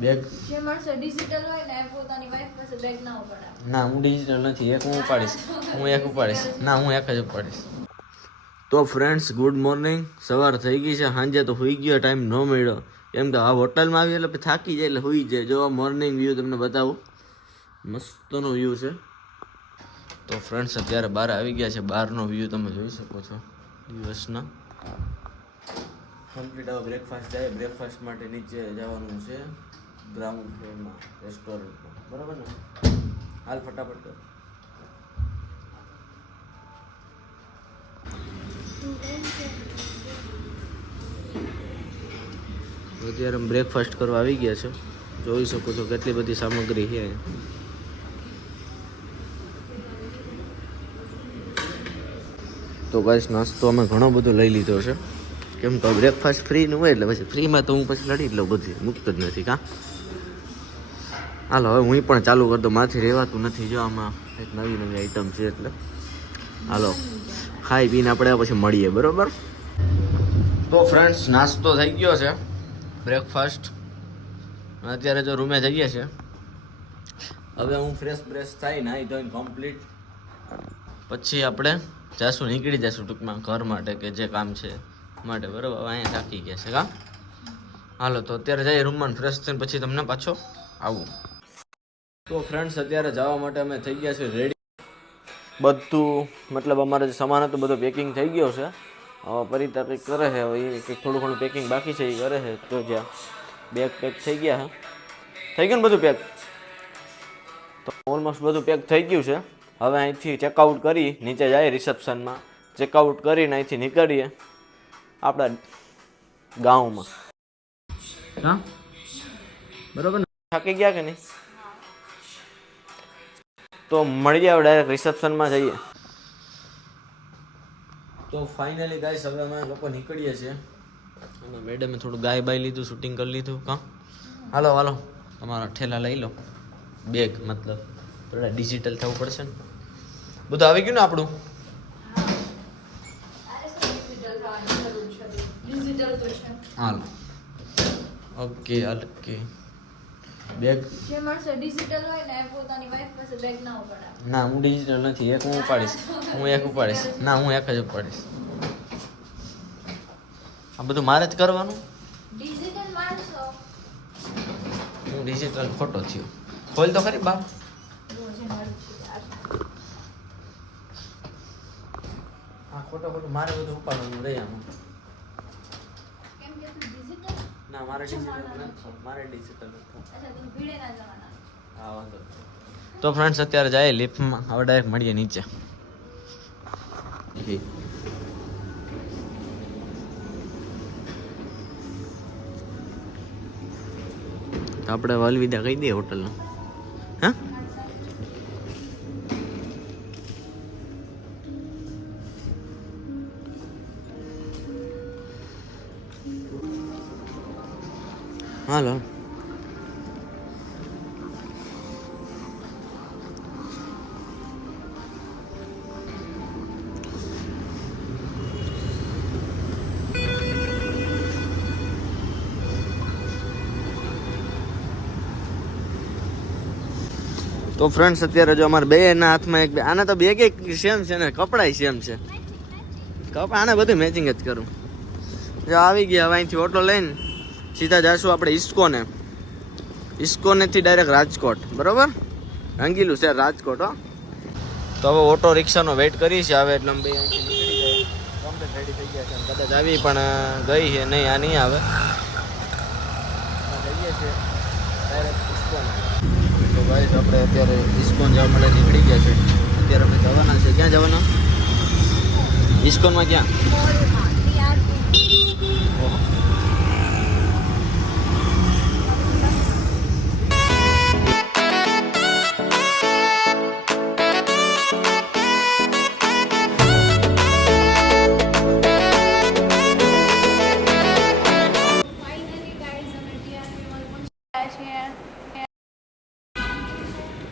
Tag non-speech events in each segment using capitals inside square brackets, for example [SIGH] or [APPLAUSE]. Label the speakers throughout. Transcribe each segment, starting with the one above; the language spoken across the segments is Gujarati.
Speaker 1: બેગ.
Speaker 2: જે માણસો ડિજિટલ હોય ને પોતાની વાઈફ પાસે બેગ ના ઉપાડે.
Speaker 1: ના હું ડિજિટલ નથી એક હું ઉપાડીશ. હું એક ઉપાડીશ. ના હું એક જ ઉપાડીશ. તો ફ્રેન્ડ્સ ગુડ મોર્નિંગ સવાર થઈ ગઈ છે સાંજે તો હોઈ ગયો ટાઈમ ન મળ્યો. કેમ કે આ હોટલમાં આવી એટલે થાકી જાય એટલે હોઈ જાય. જો મોર્નિંગ વ્યૂ તમને બતાવું. મસ્તનો વ્યૂ છે. તો ફ્રેન્ડ્સ અત્યારે બહાર આવી ગયા છે. બહારનો વ્યૂ તમે જોઈ શકો છો. દિવસના. કમ્પ્લીટ હવે બ્રેકફાસ્ટ જાય. બ્રેકફાસ્ટ માટે નીચે જવાનું છે. ગ્રાઉન્ડ ફ્લોરમાં, રેસ્ટોરન્ટમાં. બરાબર ને? હાલ ફટાફટ કર. અત્યારે અમે બ્રેકફાસ્ટ કરવા આવી ગયા છે. જોઈ શકો છો કેટલી બધી સામગ્રી છે તો ગાઈસ નાસ્તો અમે ઘણો બધો લઈ લીધો છે. કેમ કે બ્રેકફાસ્ટ ફ્રીનું હોય એટલે પછી ફ્રીમાં તો હું પછી લડી જ લઉં બધી, મુક્ત જ નથી, કાં? હાલો, હવે હું પણ ચાલુ કરી દઉં. રહેવાતું નથી જો, આમાં એક નવી નવી આઈટમ છે એટલે. હાલો, ખાઈ પીને આપણે પછી મળીએ, બરોબર? તો ફ્રેન્ડ્સ નાસ્તો થઈ ગયો છે બ્રેકફાસ્ટ અત્યારે જો રૂમે જઈએ છે હવે હું ફ્રેશ બ્રેશ થાય, નાહી ધોઈને કમ્પ્લીટ પછી આપણે જાશું, નીકળી જશું ટૂંકમાં ઘર માટે કે જે કામ છે માટે, બરાબર? અહીંયા થાકી ગયા છે, કા? હાલો, તો અત્યારે જઈએ રૂમમાં ફ્રેશ થઈને પછી તમને પાછો આવું. તો ફ્રેન્ડ્સ અત્યારે જવા માટે અમે થઈ ગયા છે રેડી બધું મતલબ અમારે જે સામાન હતું બધું પેકિંગ થઈ ગયો છે. હવે પરિતા કંઈક કરે છે હવે એ કંઈક થોડું ઘણું પેકિંગ બાકી છે એ કરે છે. તો જ્યાં બેગ પેક થઈ ગયા છે. થઈ ગયું ને બધું પેક તો ઓલમોસ્ટ બધું પેક થઈ ગયું છે. હવે અહીંથી ચેકઆઉટ કરી નીચે જાય રિસેપ્શનમાં ચેકઆઉટ કરીને અહીંથી નીકળીએ આપણા ગામમાં. હા? બરોબર ને? થાકી ગયા કે નહીં? તો મળી જાવ ડાયરેક્ટ રિસેપ્શનમાં જઈએ. તો ફાઇનલી ગાઈસ હવે અમે લોકો નીકળીએ છીએ. અને મેડમે થોડું ગાય બાય લીધું શૂટિંગ કરી લીધું કાં? હાલો હાલો. તમારા ઠેલા લઈ લો. બેગ મતલબ થોડા ડિજિટલ થવું પડશે ને. બધું આવી ગયું ને આપણું? હાલો. ઓકે ઓકે બેગ
Speaker 2: જે માણસો ડિજિટલ હોય ને પોતાની વાઈફ પાસે બેગ ના ઉપાડે.
Speaker 1: ના હું ડિજિટલ નથી એક હું ઉપાડીશ. હું એક ઉપાડીશ. ના હું એક જ ઉપાડીશ. આ બધું મારે જ કરવાનું?
Speaker 2: ડિજિટલ માણસો.
Speaker 1: હું ડિજિટલ ખોટો થયો. ખોલ તો ખરી બાપ. હા ખોટો ખોટું મારે બધું ઉપાડવાનું રહે આમાં. ના મારે ડિજિટલ નથી. મારે ડિજિટલ નથી.
Speaker 2: અચ્છા તું ભીડે ના જવાના.
Speaker 1: હા વાંધો તો ફ્રેન્ડ્સ અત્યારે જાય લિફ્ટમાં હવે ડાયરેક્ટ મળીએ નીચે. આપણે વાલવિદા કહી દઈએ હોટલનો. તો ફ્રેન્ડ્સ અત્યારે જો અમારે બે ના હાથમાં એક આના તો બે એક સેમ છે ને, કપડાય સેમ છે. કપડા આને બધું મેચિંગ જ કરું. જો આવી ગયા, હવે અહીંથી ઓટો લઈને સીધા જઈશું આપણે ઇસ્કોને ઇસ્કોનેથી ડાયરેક્ટ રાજકોટ, બરોબર? રંગીલું છે રાજકોટ, હો. તો હવે ઓટો રિક્ષાનો વેઇટ કરી છે આવે એટલે ભાઈ અહીંથી નીકળી જાય કમ્પ્લીટ રેડી થઈ ગયા છે. કદાચ આવી, પણ ગઈ છે. નહીં, આ નહીં આવે. જઈએ છીએ. ભાઈ આપણે અત્યારે ઇસ્કોન જવા માટે નીકળી ગયા છે. અત્યારે અમે જવાના છે. ક્યાં જવાના? ઇસ્કોનમાં ક્યાં?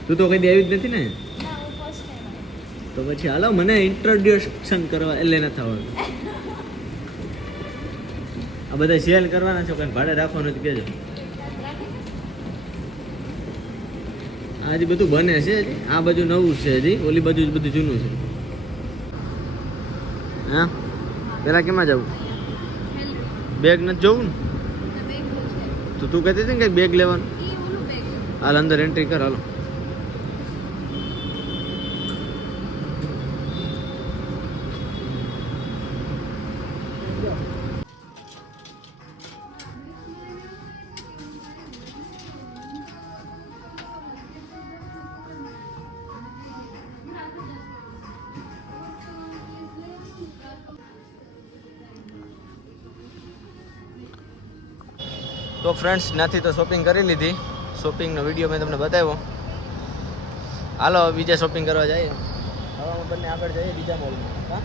Speaker 1: તું તો કઈ આવી જ નથી ને? તો પછી હાલો મને ઇન્ટ્રોડ્યુશન કરવા એટલે નથી આવડતું આ બધા શેર કરવાના છો કઈ ભાડે રાખવાનું જ કહેજો. આ હજી બધું બને છે આ બાજુ નવું છે હજી ઓલી બાજુ જ બધું જૂનું છે. હા? પેલા કેમાં જવું બેગ નથી જોવું ને? તો તું કહેતી હતી ને કે બેગ લેવાનું? હાલ અંદર એન્ટ્રી કર હાલો. તો ફ્રેન્ડ્સ ત્યાંથી તો શોપિંગ કરી લીધી. શોપિંગનો વીડિયો મેં તમને બતાવ્યો. હાલો હવે બીજા શોપિંગ કરવા જઈએ. હવે અમે બંને આગળ જઈએ બીજા મોલમાં હા?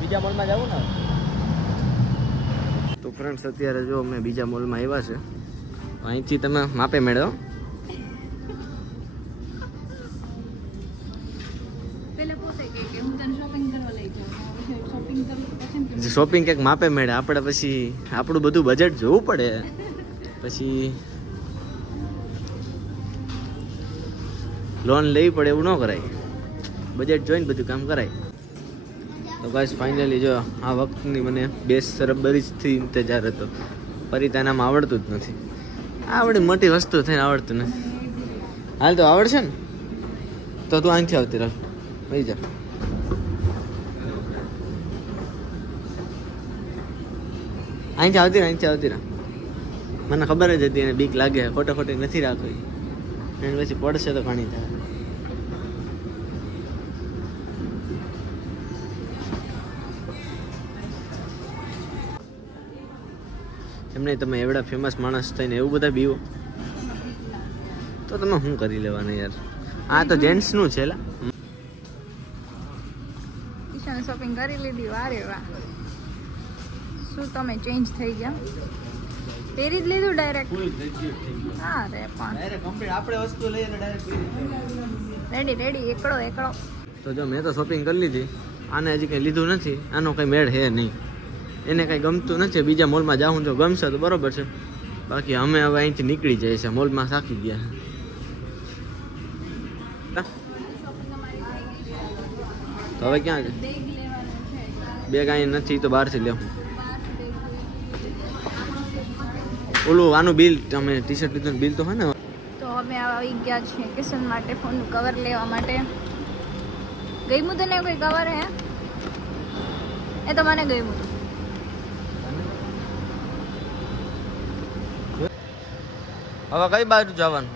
Speaker 1: બીજા મોલમાં જવું ને તો ફ્રેન્ડ્સ અત્યારે જો અમે બીજા મોલમાં આવ્યા છે. અહીંથી તમે માપે મેળવો.
Speaker 2: પેલા પોતે કહે કે હું તને શોપિંગ કરવા લઈ જાઉં. પછી શોપિંગ કરું તો પછી ને કે
Speaker 1: શોપિંગ કંઈક માપે મેળે આપણે પછી આપણું બધું બજેટ જોવું પડે. પછી લોન લેવી પડે એવું ન કરાય. બજેટ જોઈને બધું કામ કરાય. તો બસ ફાઇનલી જો આ વખતની મને બેસ સરબરીજથી ઇંતજાર હતો. પરિતાનામાં આવડતું જ નથી. આવડે મોટી વસ્તુ થઈને આવડતું નથી. હાલ તો આવડશે ને? તો તું અહીંથી આવતી રહ વહી જા. અહીંથી આવતી રહ અહીંથી આવતી રહે મને ખબર જ હતી એને બીક લાગે ખોટે ખોટી નથી રાખવી. એને પછી પડશે તો ઘણી થાય. એમને તમે એવડા ફેમસ માણસ થઈને એવું બધા બીવો. તો તમે શું કરી લેવાનું યાર? આ તો જેન્ટ્સનું છે લા.
Speaker 2: શોપિંગ કરી લીધી વારે વાહ શું તમે ચેન્જ થઈ ગયા? પહેરી જ લીધું ડાયરેક્ટ હા રે પણ.
Speaker 1: આપણે વસ્તુ લઈએ ડાયરેક્ટ
Speaker 2: રેડી રેડી એકડો એકડો
Speaker 1: તો જો મેં તો શોપિંગ કરી લીધી. આને હજી કંઈ લીધું નથી. આનો કંઈ મેળ હે નહીં. એને કંઈ ગમતું નથી. બીજા મોલમાં જાઉં તો ગમશે તો બરોબર છે. બાકી અમે હવે અહીંથી નીકળી જઈએ છે મોલમાં થાકી ગયા. તો હવે ક્યાં છે?
Speaker 2: બેગ અહીં
Speaker 1: બે કાંઈ નથી તો બહારથી લેવું. ઓલું આનું બિલ તમે ટી શર્ટ લીધું બિલ તો હોય ને?
Speaker 2: તો અમે આવી ગયા છીએ કિશન માટે ફોનનું કવર લેવા માટે. ગયું તને કોઈ કવર હે? એ તો મને ગયું
Speaker 1: હવે કઈ બાજુ જવાનું?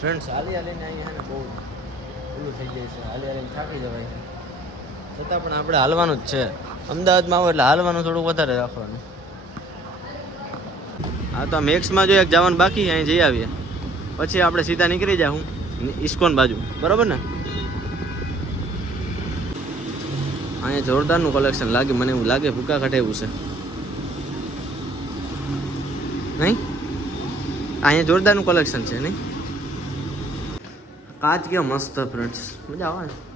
Speaker 1: ફ્રેન્ડ્સ હાલી હાલીને અહીંયા ને બહુ ઓલું થઈ જાય છે. હાલી હાલીને થાકી જવાય. છતાં પણ આપણે હાલવાનું જ છે. અમદાવાદમાં આવો એટલે હાલવાનું થોડું વધારે રાખવાનું. હા, તો મેક્સમાં જો એક જવાનું બાકી, અહીં જઈ આવીએ. પછી આપણે સીધા નીકળી જાય હું. ઇસ્કોન બાજુ. બરાબર ને? અહીંયા જોરદારનું કલેક્શન લાગે મને એવું લાગે ભૂકા કાઢે એવું છે. નહીં? અહીંયા જોરદારનું કલેક્શન છે, નહીં? કાચ કેવા મસ્ત ફ્રેન્ડ્સ મજા આવે ને?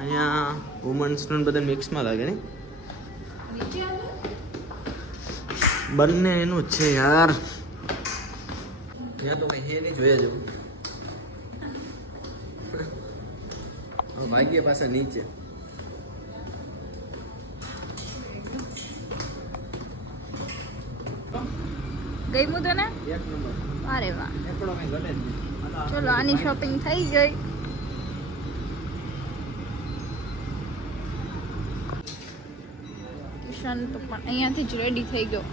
Speaker 1: અહીંયા વુમન્સનું બધા મિક્સમાં લાગે ને. બંને એનું જ છે યાર. ત્યાં તો કઈ હે નહીં જોયા જવું. ભાગ્ય પાસે નીચે.
Speaker 2: ગયું તને?
Speaker 1: એક નંબર.
Speaker 2: અરે વાહ. ચલો આની શોપિંગ થઈ ગઈ. કિશન તો પણ અહીંયાથી જ રેડી થઈ ગયો.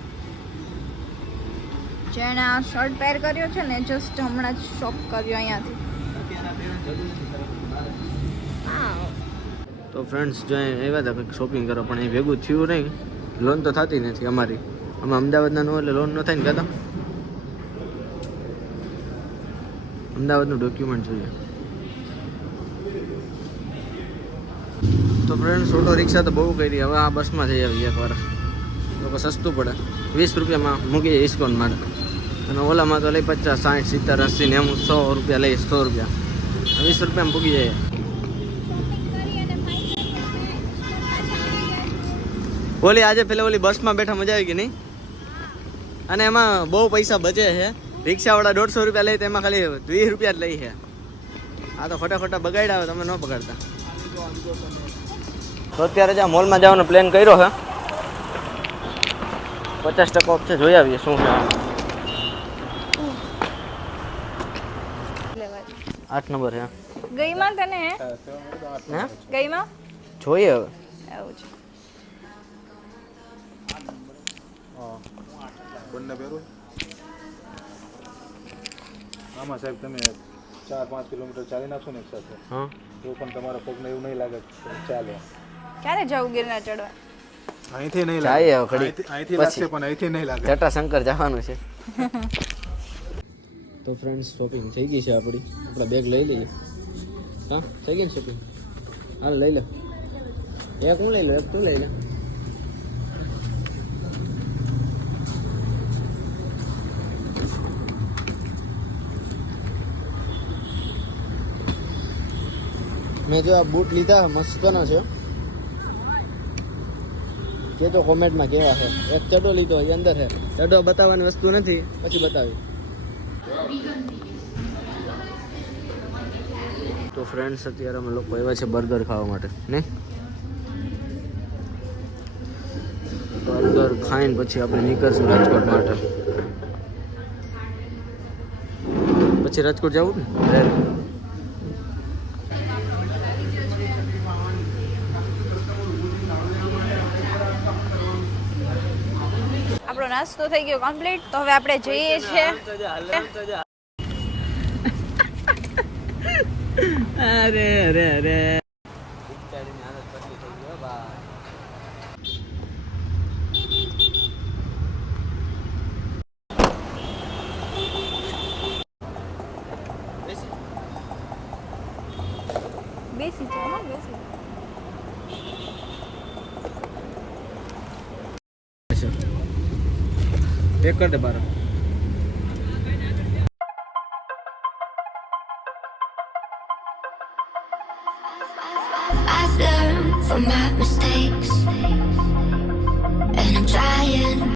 Speaker 2: જેણે આ શર્ટ પેર કર્યો છે ને જસ્ટ હમણાં જ શોપ કર્યો અહીંયાથી.
Speaker 1: તો ફ્રેન્ડ્સ જો આવ્યા હતા કંઈક શોપિંગ કરો પણ એ ભેગું થયું નહીં. લોન તો થતી નથી અમારી. અમે અમદાવાદના નો એટલે લોન ન થાય ને, કહેતા? અમદાવાદનું ડોક્યુમેન્ટ જોઈએ. તો ફ્રેન્ડ્સ ઓટો રિક્ષા તો બહુ કરી. હવે આ બસમાં જઈ આવી એકવાર. લોકો સસ્તું પડે. વીસ રૂપિયામાં મૂકી જાય ઇસ્કોન માટે. અને ઓલામાં તો લઈ પચાસ, સાઠ, સિત્તેર, અસી નેવું સો રૂપિયા લઈ, સો રૂપિયા. વીસ રૂપિયામાં પૂકી જાય ઓલી આજે પેલા ઓલી બસમાં બેઠા મજા આવી ગઈ નહીં? અને એમાં બહુ પૈસા બચે છે. રિક્ષાવાળા દોઢસો રૂપિયા લઈ તો એમાં ખાલી વીસ રૂપિયા જ લઈ છે. આ તો ખોટા ખોટા બગાડ્યા આવે તમે ન બગાડતા તો અત્યારે જ આ મોલમાં જવાનો પ્લાન કર્યો છે. પચાસ ટકા ઓફ છે જોઈ આવીએ શું છે. આઠ નંબર છે.
Speaker 2: ગઈમાં તને? હે?
Speaker 1: હે
Speaker 2: ગઈમાં?
Speaker 1: જોઈએ હવે.
Speaker 2: એવું છે.
Speaker 3: બંને પહેરું આમાં સાહેબ તમે ચાર પાંચ કિલોમીટર ચાલી નાખશો ને એક સાથે.
Speaker 1: હા.
Speaker 3: તો પણ તમારા પગને એવું નહીં લાગે ચાલે.
Speaker 2: ક્યારે જવું ગિરનાર ચડવા?
Speaker 3: અહીંથી નહીં લાગે.
Speaker 1: જાય ખડી
Speaker 3: અહીંથી-. લાગશે પણ અહીંથી નહીં લાગે.
Speaker 1: જટાશંકર જવાનું છે. [LAUGHS] તો ફ્રેન્ડ્સ શોપિંગ થઈ ગઈ છે આપણી આપણા બેગ લઈ લઈએ. હા થઈ ગઈ ને શોપિંગ હાલ લઈ લે. એક હું લઈ લો એક તું લઈ લે. મેં જો આ બૂટ લીધા, મસ્તનો છે. કે તો કોમેન્ટમાં કેવા છે. એક ચડો લીધો એ અંદર છે. ચડો બતાવવાની વસ્તુ નથી, પછી બતાવી તો ફ્રેન્ડ્સ અત્યારે અમે લોકો આવ્યા છે બર્ગર ખાવા માટે, ને? બર્ગર ખાઈને પછી આપણે નીકળશું રાજકોટ માટે. પછી રાજકોટ જવું ને?
Speaker 2: આપણો નાસ્તો થઈ ગયો કમ્પ્લીટ તો હવે આપણે જઈએ છીએ.
Speaker 1: અરે અરે અરે.
Speaker 2: બેસી. જાઓ બેસી.
Speaker 1: પેક કર દે બાર